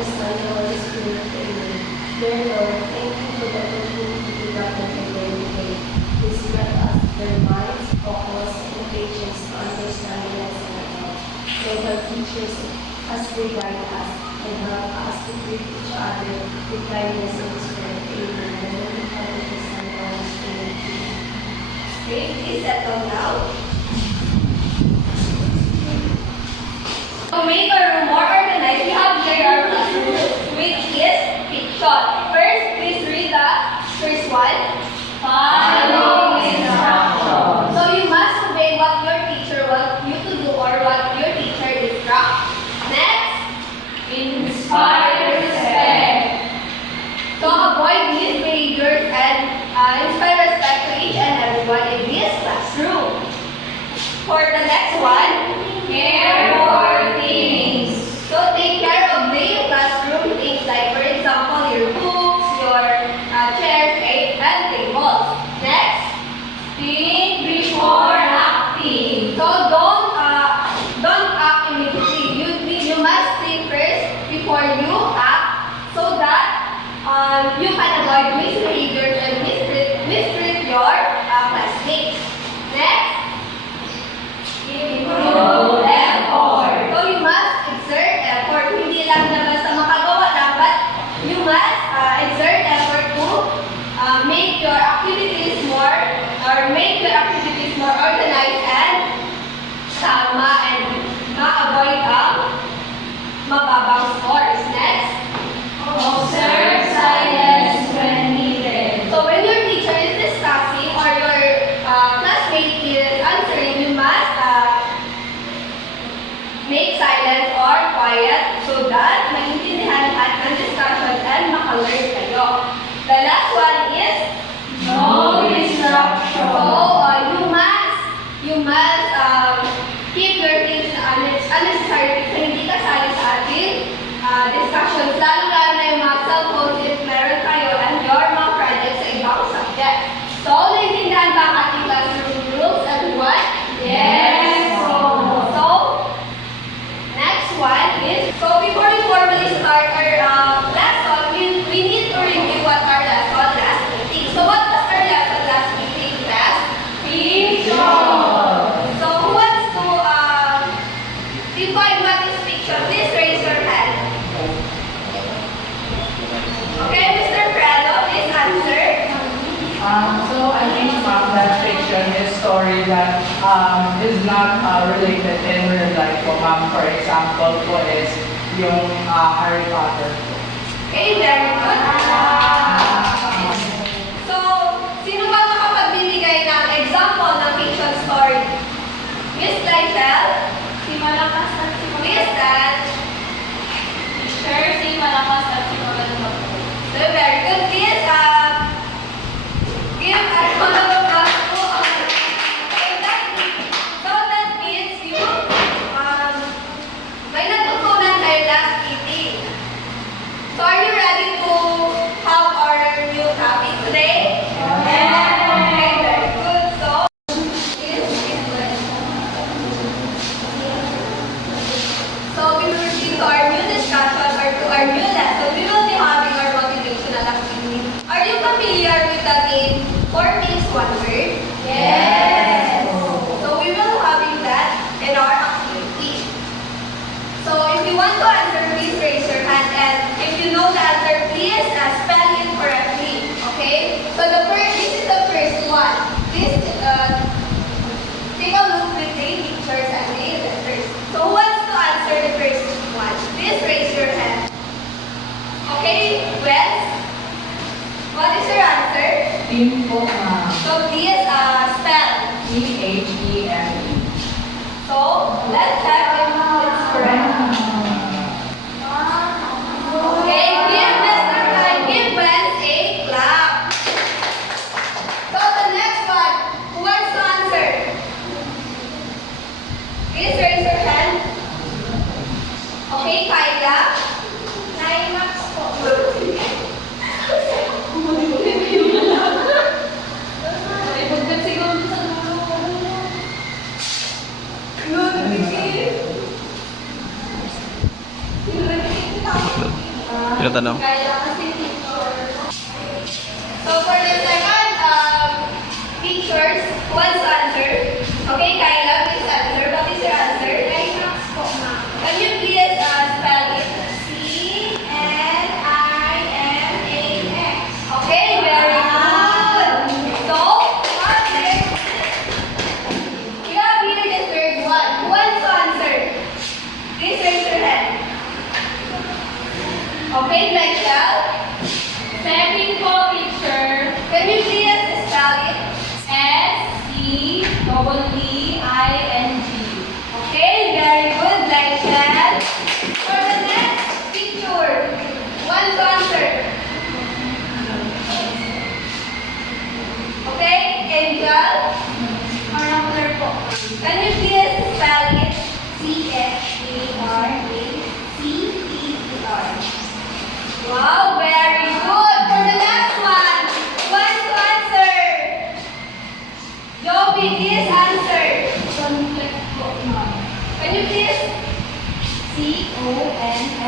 the Son, and the Holy Spirit. Amen. Dear Lord, thank you for the opportunity to gather today today. Please grant us their minds, focus, and patience to understand the lesson at all. Let our teachers as they guide us and help us to treat each other with kindness and respect. Amen. And then we come to the Son, and the Holy Spirit. Okay, please settle now. To make our room more organized, we have here our classroom, which is fiction. First, please read the first one. Follow instructions. So you must obey what your teacher wants you to do or what your teacher instructs. Next, inspire respect. So avoid misbehaviors and inspire respect to each and everyone in this classroom. For the next one, care for things. So take care of the classroom things like, for example, your books, your chairs, and tables. Next, think before acting. So don't act immediately. You must think first before you act, so that you can avoid misbehaviors and mistreat your classmates. Next, improve effort. So you must exert effort. Hindi lang na basta makagawa lang, but you must exert effort to make your activities more organized and tama and ma-avoid ang mababang scores. Next, observe silence when needed. So when your teacher is discussing or your classmate is answering, you must make silence or quiet so that maintindihan lahat ng discussion and maka-learn kayo. The last one is no disruption. So you must keep your things unnecessary so hindi kasali sa ating discussions. Lalo-lalo na yung mga cellphones if meron kayo and your mga projects sa ibang subject. So, naintindihan ba ang ating classroom rules, everyone? Yes! So, next one is, so before we formally start our lesson, we need to review what our lesson last meeting. So, what was our lesson last meeting, class? Fiction! So, who wants to define what is fiction? Please raise your hand. Okay, Mr. Prado, please answer. So I think that fiction is story that is not related in real life po, ma'am. For example po is yung Harry Potter. Okay, very good. So, sino ba makapagbibigay ng example ng fiction story? Miss Lychel? Si Malakas at si Magaling. Miss Dan? Sure, si Malakas at si Magaling. So, very good. Please, give a round of applause to so that means you may natutunan kayo last meeting. So are you ready to have our new topic today? Yes. Okay, very good. So we will proceed to our new discussion or to our new lesson. We will be having our motivational activity. Are you familiar with the game 4 things, 1 word? Yes! So we will having that in our activity. So if you want to answer, please raise your hand, and if you know the answer, please spell it correctly. Okay? So this is the first one. Please take a look with the pictures and the letters. So who wants to answer the first one? Please raise your hand. Okay? Wes? What is your answer? Team po, ma'am. So please spell. T-H-E-M. So let's check if it's correct. Okay, give Mr. Kai, give Wes a clap. So the next one, who wants to answer? Please raise your hand. Okay, Kyla. Climax po. Good. Tinatanong. So for the second pictures, one's answer. Okay, Kyla, please answer. What is your answer? Can you please spell it? C-N-I-M-A-X. Okay, very good. So, we have here the third one. Who wants to answer? Please raise your hand. Okay, Michael. Second picture. Can you please spell it? S-C-E-E-I-N-G. Okay, very good, Michael. For the next picture, one answer. Okay, Angel. Can you please spell it? C-H-A-R-A-C-E-E-R. Wow, very good. For the last one, one to answer. Joby, please answer. Can you please? C-O-N-F-L-I-C-E.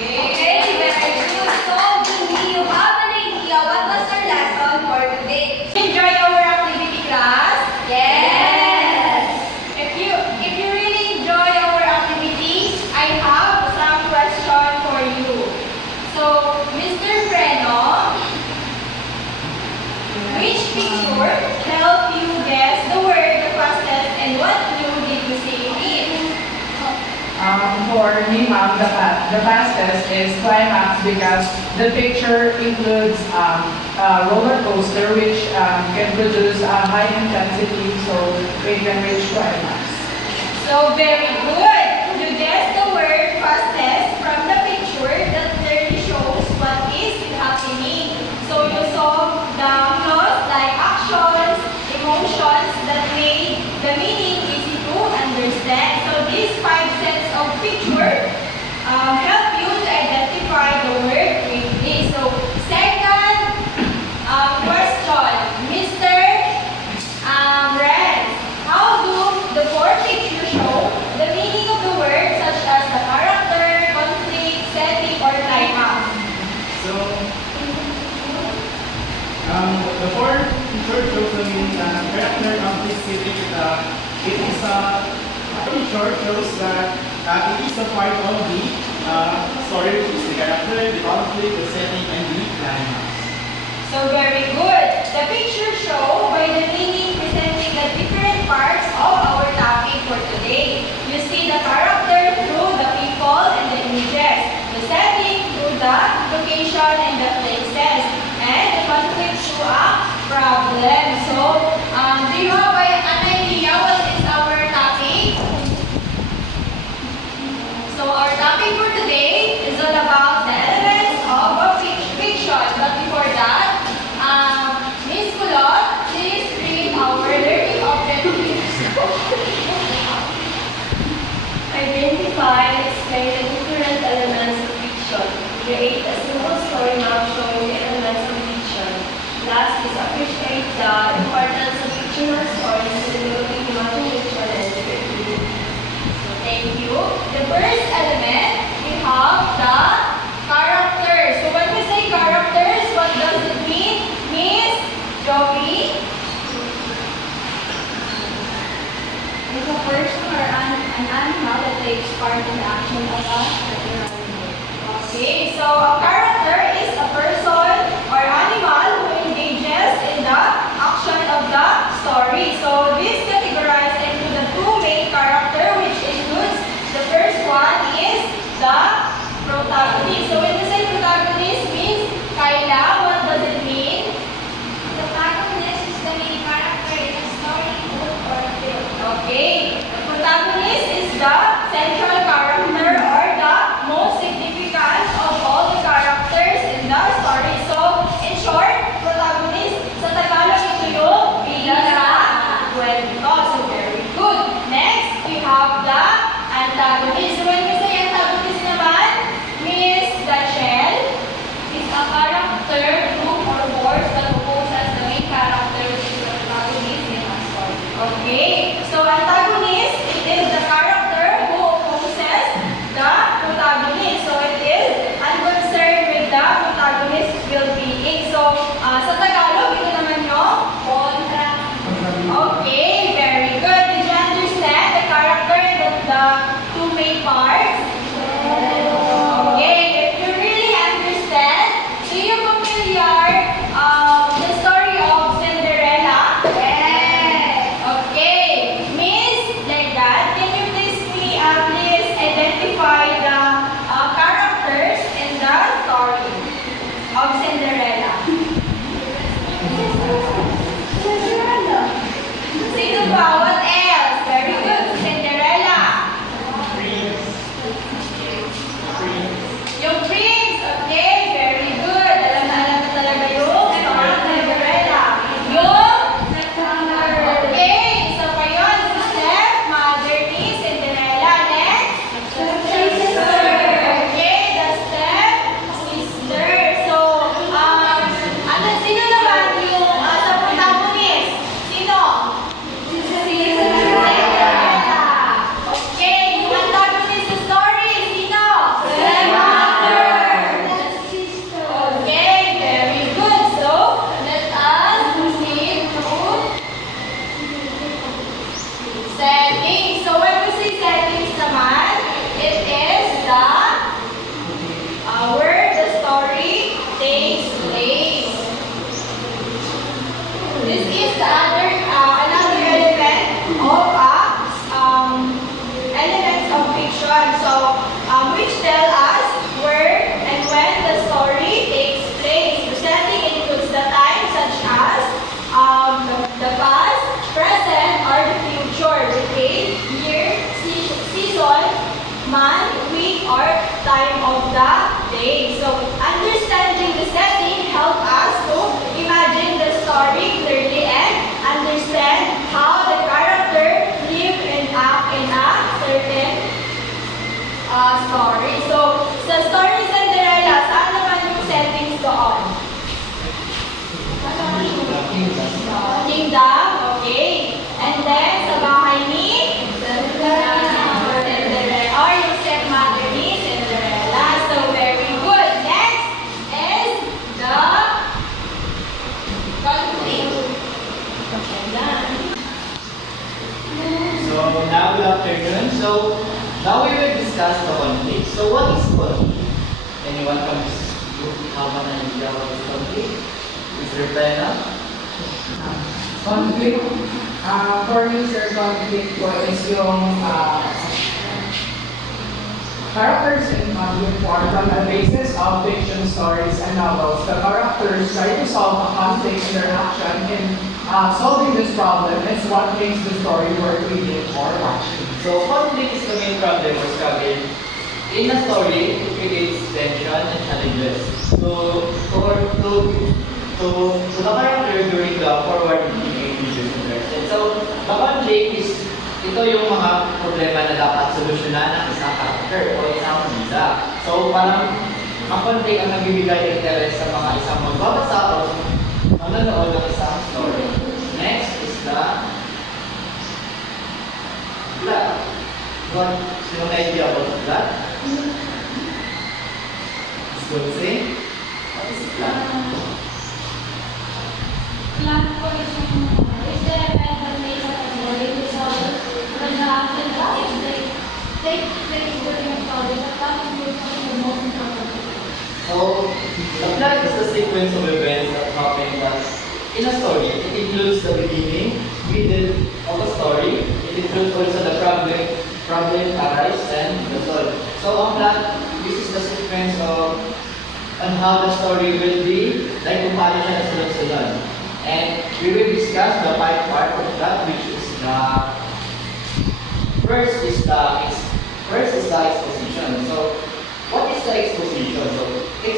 Okay, very good. So, Juni, you have an idea what was our lesson for today. Enjoy our activity, class? Yes. If you really enjoy our activity, I have some question for you. So, Mr. Freno, which picture helped you guess the word, the process, and what clue did you say it is? For me, ma'am, the fastest is climax because the picture includes a roller coaster which can produce a high intensity so we can reach climax. So, very good. You guessed the word fastest from the picture that clearly shows what is happening. So, you saw the clause like actions, emotions that made the meaning easy to understand. So, these 5 sets of pictures help you to identify the word quickly. So, second question, Mr. Ren, how do the 4 pictures show the meaning of the word such as the character, conflict, setting, or climax? So, the fourth picture shows the meaning character, conflict, setting. It is a short shows that it is a part of the story, which is the character, the conflict, the setting, and the climax. So very good. The pictures show by the meaning presenting the different parts of our topic for today. You see the character through the people and the images, the setting through the location and the places, and the conflict through a problem. So, do you have an idea what is our topic? So our topic for today is all about the elements of a fiction. But before that, Miss Kulot, please read our learning objectives. Identify and explain the different elements of fiction. Create a simple story map showing the elements of fiction. Last is appreciate the importance of fictional stories in developing imagination and creativity. So thank you. The first element, we have the characters. So when we say characters, what does it mean? Miss Joby? It's a person or an animal that takes part in the action of a particular animal. Okay, so a character is a person or animal who engages in the action of the story. So this categorized into the 2 main characters, which includes the first one is the protagonist. So when you say protagonist means Kyla, what does it mean? The protagonist is the main character in a story, book, or film. Okay, the protagonist is the central character or the most significant of all the characters in the story. So, in short, protagonist, sa Tagalog ito yung bida sa kwento. So, very good. Next, we have the antagonist. So, when we say antagonist naman, Miss Dachel is a character, group, or force that opposes the main character, which is the protagonist in a story. Okay, so antagonist, it is the character who opposes the protagonist. So it Settings. So when we say settings naman, it is where the story takes place. This is the another element of elements of fiction. So which tell us where and when the story takes place. The setting includes the time such as the past, present, or the future, decade, year, season, month, week, or time of the day. So understanding the setting help us to imagine the story clearly and understand how the character live and act in a certain story. So sa story Cinderella, saan naman yung settings doon? Kingdom, okay. And then, sa bahay ni Cinderella. Or yung stepmother ni Cinderella. So, very good. Next is the conflict. So now good afternoon. So now we will discuss the conflict. So what is conflict? Anyone can have an idea what is conflict? Is there Plena? Conflict, for me, sir, conflict po is yung characters in conflict form from the basis of fiction stories and novels. The characters try to solve a conflict in their action, and solving this problem is what makes the story worth reading or watching. So conflict is the main problem or struggle. In a story, it creates tension and challenges. So to the character during the forward-looking images. So the conflict is ito yung mga problema na dapat solusyonan ng isang character o isang bida. So parang ang conflict ang nagbibigay ng interest sa mga isang magbabasa o manonood ng isang story. Next is the plot. What? Sino may idea about the plot? Let's go see. What is plot? Plan po is the event that makes up a story result from the action that takes place during a story. The plot includes the most important. So, the plot is the sequence of events that happen in a story. It includes the beginning, middle of a story. It includes also the problem arise, and the solve. So, ang plot, this is the sequence of on how the story will be, like kung paano siya nasunod-sunod. And we will discuss the part of that, which is the first is the exposition. So, what is the exposition? So, the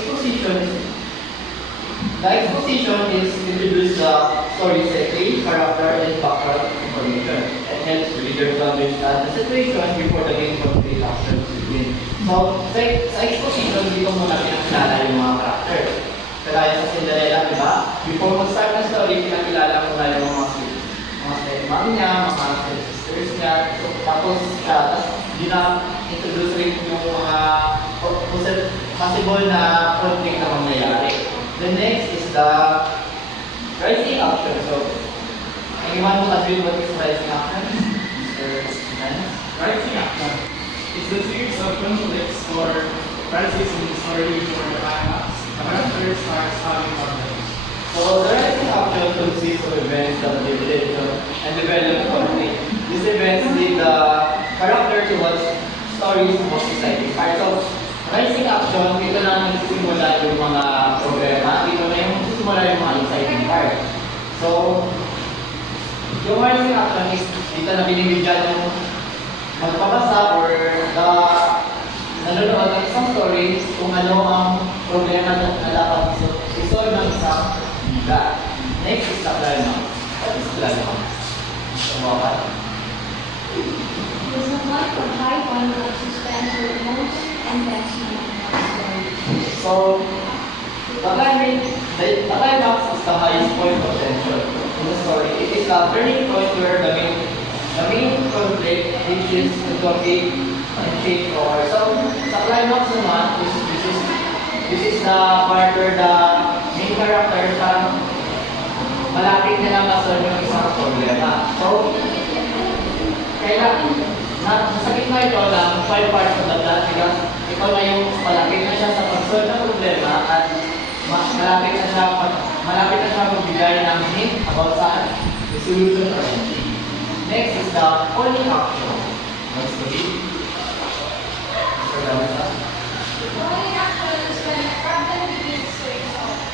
exposition is introduce the story setting, character, and background information. It helps the reader to understand the situation before the main conflict action begins. So, sa exposition, dito muna pinakilala yung mga character. Kaya sa Cinderella, di ba? Before mag-start ng story, pinakilala mo na yung mga stepmom niya, mga sisters niya. So, tapos introduce rin yung mga possible na conflict na mangyayari. The next is the rising action. So, anyone who agree what is rising action? Mr. Lance? Rising action. It's the series of conflicts or crises in the story for the climax. The character starts having problems. So, the rising action consists of events that develop and develop conflict. These events lead the character towards stories most exciting part. So, rising action, dito na nagsisimula yung mga problema, dito na yung nagsisimula yung mga exciting part. So, yung rising action is dito na binibigyan yung magpabasa or nanonood ng isang story kung ano ang problema na dapat isolve ng isang bida. Next is the climax. What is climax? So, what? There's a point of high point of suspense or emotion and tension in the story. So, the climax is the highest point of tension in the story. It is the turning point where the main conflict reaches the topic and change over. So, sa climax naman, this is the part where the main character parang malapit na lang masolve yung isang problema. So, sa gitna ito ng 5 parts of the plot because ikaw na yung malapit na siya sa pag-solve ng problema at malapit na siya magbigay ng hint about sa the solution or ending. Next is the calling action. Next to be Mr. Lamesa.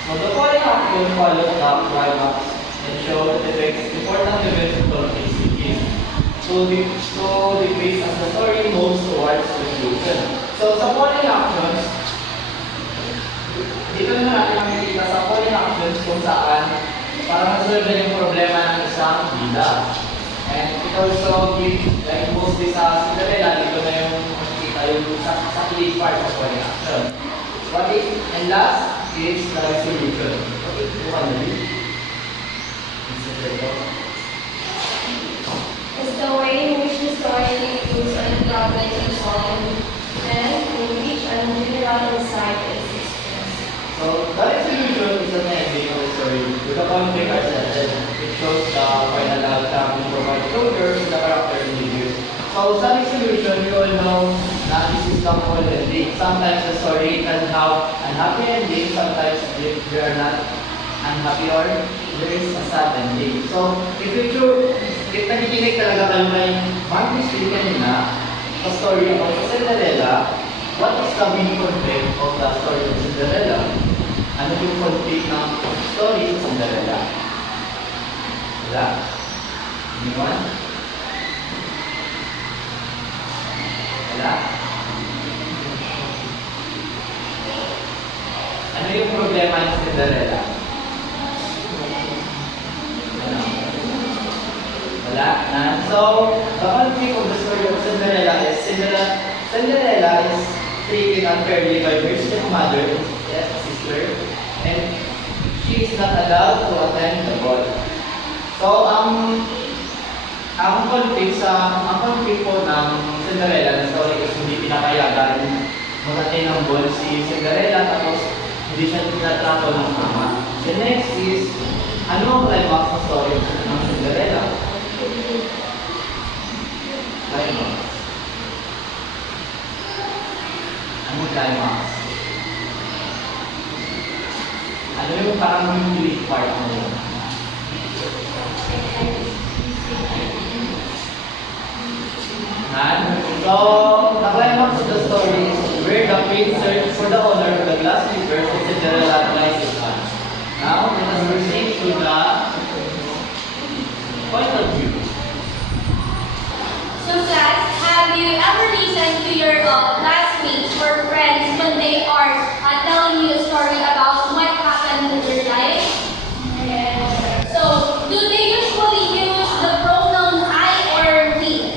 Now, the calling action follows the climax and shows the important events of the So the base of the story moves towards conclusion. So sa calling actions, dito naman natin makikita sa calling actions kung saan para masolve yung problema ng isang bida. And it also gives, like mostly sa Cinderella, dito na yung makikita yung sa lead part of calling action. And last is the resolution. Okay, finally. Is the way in which the story includes and problems and solving, and in which a general insight is expressed. So, the resolution is an ending of the story with a conflict are settled. It shows the final outcome and provide closure to the character and behaviors. So, sa resolution, you all know na this is the whole ending. Sometimes the story can have an happy ending, sometimes they are not unhappy or there is a sad ending. So, if nakikinig talaga kayo kay Mark Mystery kanina sa story about Cinderella, what is the main conflict of the story of Cinderella? Ano yung conflict ng story sa Cinderella? Wala? Anyone? Wala? Ano yung problema ng Cinderella? Wala na. So, the conflict of the story of Cinderella is Cinderella is treated unfairly by her stepmother and stepsister, and she is not allowed to attend the ball. So, ang conflict po ng Cinderella na story is hindi pinapayagan mag-attend ng ball si Cinderella tapos hindi siya tinatrato ng mama. The next is, ano ang climax ng story ng Cinderella? Climax. Anong climax? Ano yung parang yung lead part mo yun? So, the climax of the story is where the queen search for the owner of the glass slipper and Cinderella rises on. Now, let us proceed to the point of view. So class, have you ever listened to your classmates or friends when they are telling you a story about what happened in their life? So, do they usually use the pronoun I or we?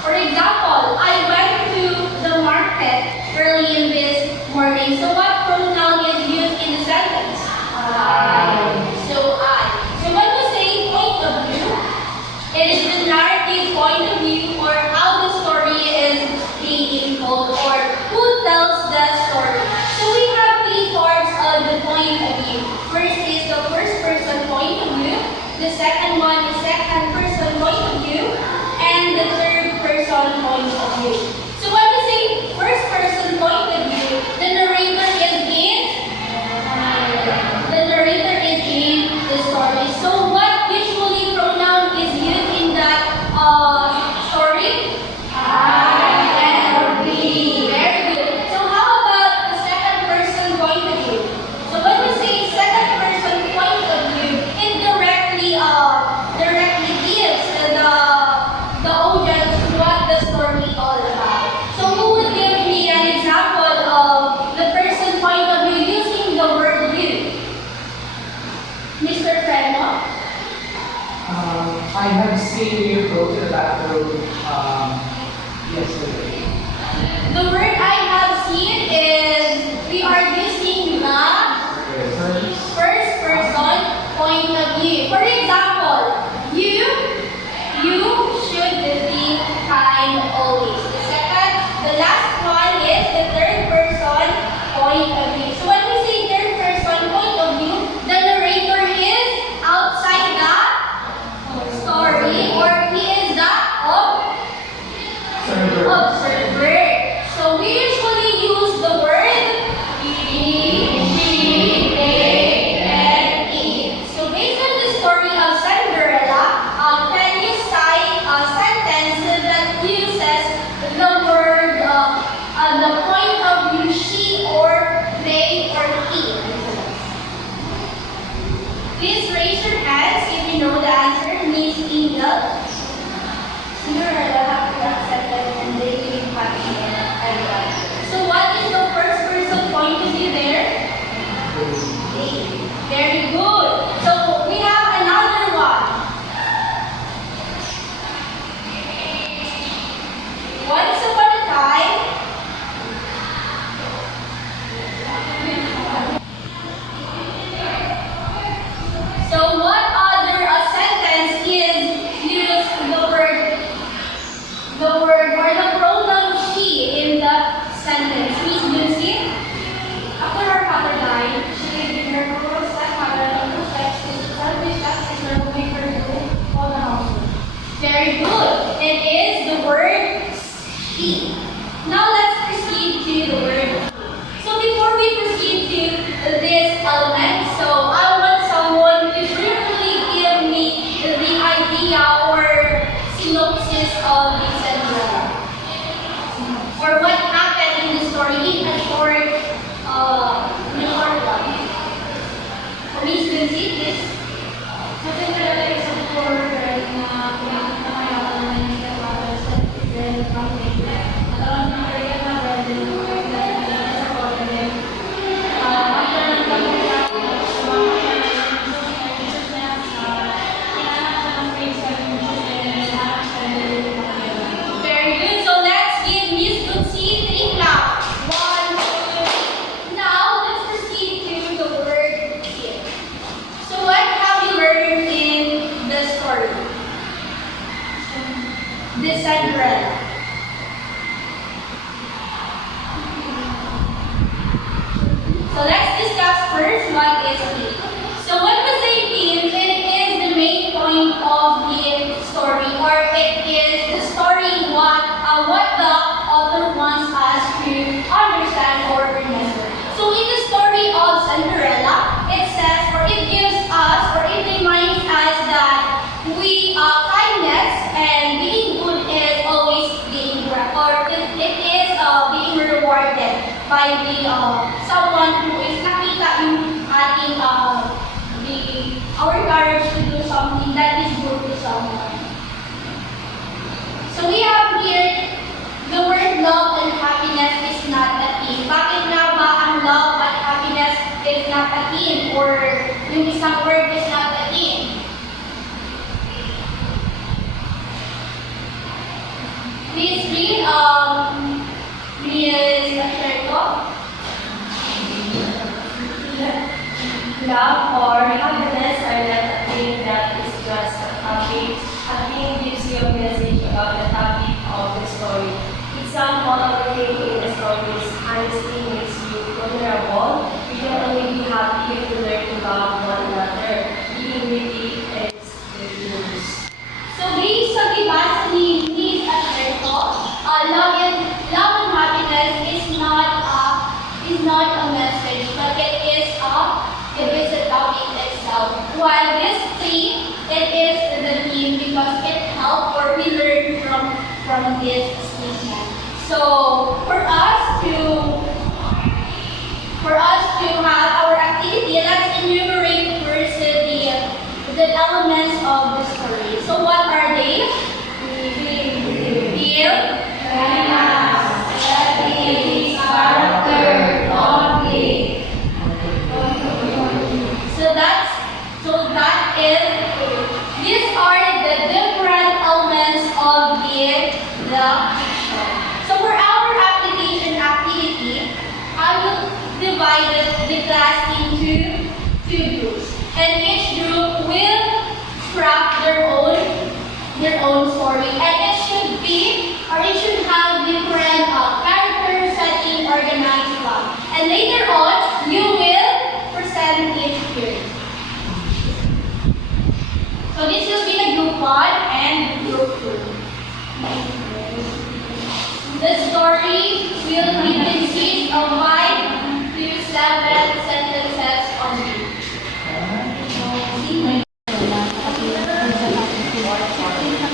For example, I went to the market early in this morning. So what pronoun is used in the sentence? So I. So when we say point of view, it is the narrative point of view or how the story is being told or who tells the story. So we have three parts of the point of view. First is the first person point of view. The second one is second person point of view. And the third person point of view. So when we say first person point of view, the narrator is in the story. So what usually pronoun is used in that story? I and we. Very good. So how about the second person point of view? So when we say second person point of view, it directly gives the audience what the story all about. So who would give me an example of the person point of view using the word you? Mr. Fredno? I have seen you go to the bathroom yesterday. The word I have seen is we are using the first person point of view. For example, you should be kind always. The last one is the third person point of view. So when we say third person point of view, the narrator is outside the story or Cinderella have to accept them and they live happy ever after. So what is the first person point of view there? Very good. So we have another one. Once upon a time, so what other sentence is used the word or the pronoun she in the sentence? Miss Lucy? After her father died, she lived in her rural stepfather and her selfish sister who made her do all the housework. Very good. It is the word she. Now let's proceed to the word. So before we proceed to this element, so I want someone to briefly give me the idea or synopsis of the Cinderella. Or what happened in the story in a short one. Miss Lucy, please. So Cinderella is a poor girl na kumayaman na yung stepfather sa Israel conflict. Nagkaroon ng career na brother na supported him. After nagkaroon siya, sumama siya ng Jesus niya hinahanap siya ng praise sa Jesus niya and hinahanap siya ng Panginoon. Very good. So let's give Miss Lucy 3 claps. 1, 2. Now let's proceed to the word kid. So what have you learned in the story? The Cinderella. So let's discuss first what is theme. So when we say theme, it is the main point of the story, or it is the story what the author wants us to understand or remember. So in the story of Cinderella, it says or it gives us or it reminds us that kindness and being good is always being being rewarded by the someone who is nakita yung ating our courage to do something that is good to someone. So we have here the word love and happiness is not a team. Bakit nga ba ang love at happiness is not a team, or yung isang word is not a team? Please read Miss Asherto. Love or happiness are not a thing that is just a topic. A thing gives you a message about the topic of the story. Example of the thing in the story is honesty makes you vulnerable. You can only be happy if you learn to love one another. Being witty is the news. So based sa gibas ni Miss Asherto, love and happiness is not a message, but it is a topic itself. While this theme, it is the theme because it helps or we learn from this statement. So for us to have our activity, let's enumerate first the elements of the story. So what are they? Feel, setting, character, conflict. These are the different elements of the fiction. So for our application activity, I will divide the class into 2 groups, and each group will craft their own story, and it should have different character, setting, organized plot. And later on, you will present it here. So this will be the group 1 and group 2. The story will consist of 5 to 7 sentences only.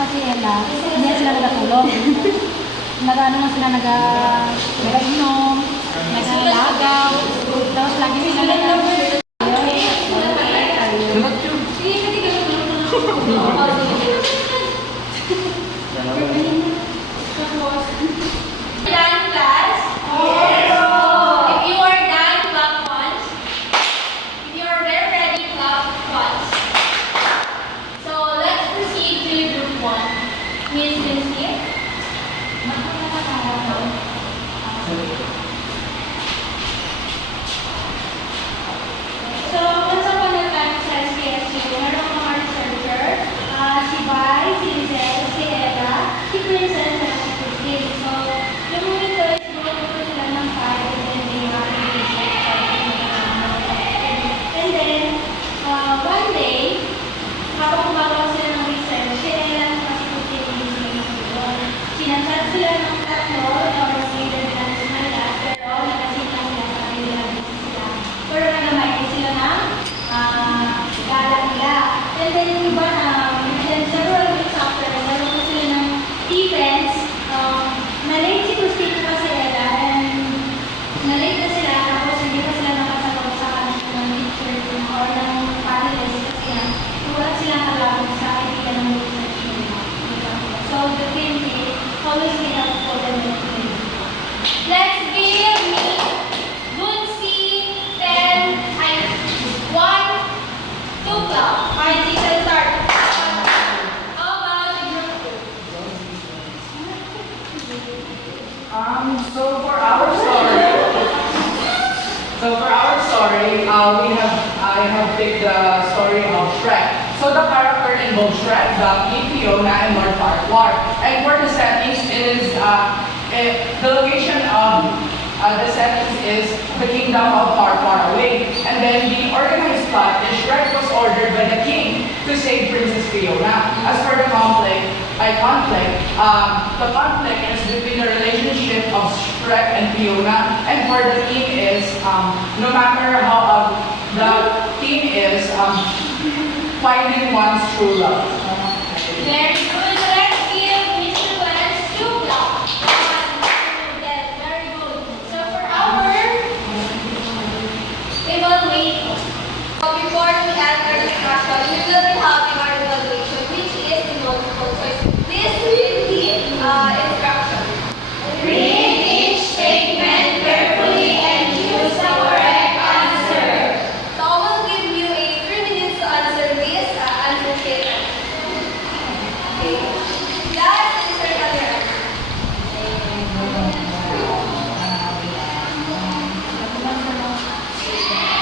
Kasi hindi sila nagatulog. Nag-ano nga sila, nag-inom, nag-lagaw, tapos lagi sila Miss Lindsay? So, once upon a time sa SPSU, meron mga researcher, si Vi, si Lizelle, si Ella, si Princess, at si Christine. So, yung mga ito is gumagawa sila ng file and then they have to research and then, one day, habang gumagawa sila ng research, si Ella at si Christine yung sila. Sinasat sila ng tatlo, or sila nila sa kanila, pero nakasita sila sa kanila sila. Pero nagamay sila ng gala nila. And then yung iba na, and several weeks after, naroon na sila ng events, na-late si Christine pa si Ella, and na-late na sila, tapos hindi pa sila nakasagot sa kanila ng teacher or ng panelist kasi nga, wala silang alam sa idea ng research nila. So the team is always made up for them. Let's give me Lucy 10 I 1 2 clap. Fine, season start. How about the group? So for our story, I have picked the story of Shrek. So the character involves Shrek, Ducky, Fiona, and Lord Farquaad. And for the settings is the location of the settings is the kingdom of far, far away. And then the organized plot is Shrek was ordered by the king to save Princess Fiona. As for the conflict is between the relationship of Shrek and Fiona. And for the theme is no matter how the theme is finding one's true love. Very good. Let's give Mr. Lance 2 clap. Very good. So for our evaluation, before we enter the discussion, we will be having our evaluation, which is the multiple choice. This will be instruction. Read each statement carefully and choose the correct answer. So I will give you 3 minutes to answer this answer statement. Okay. Guys, circle your answer.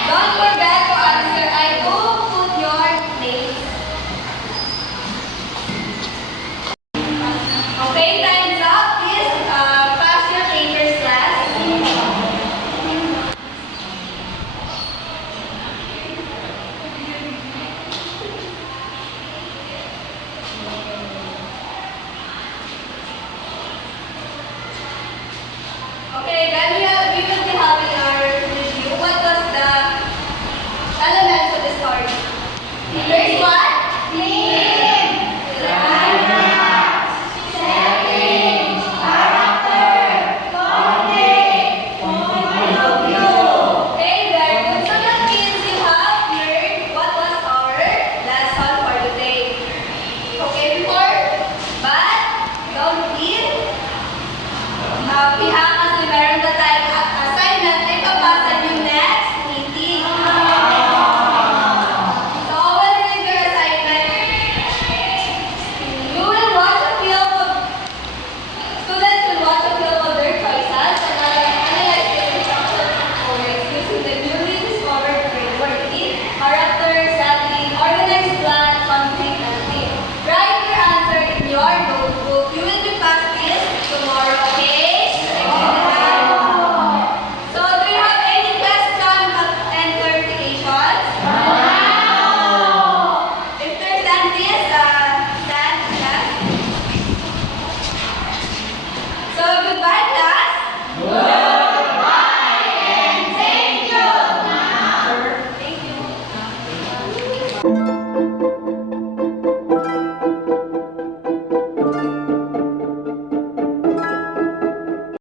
Don't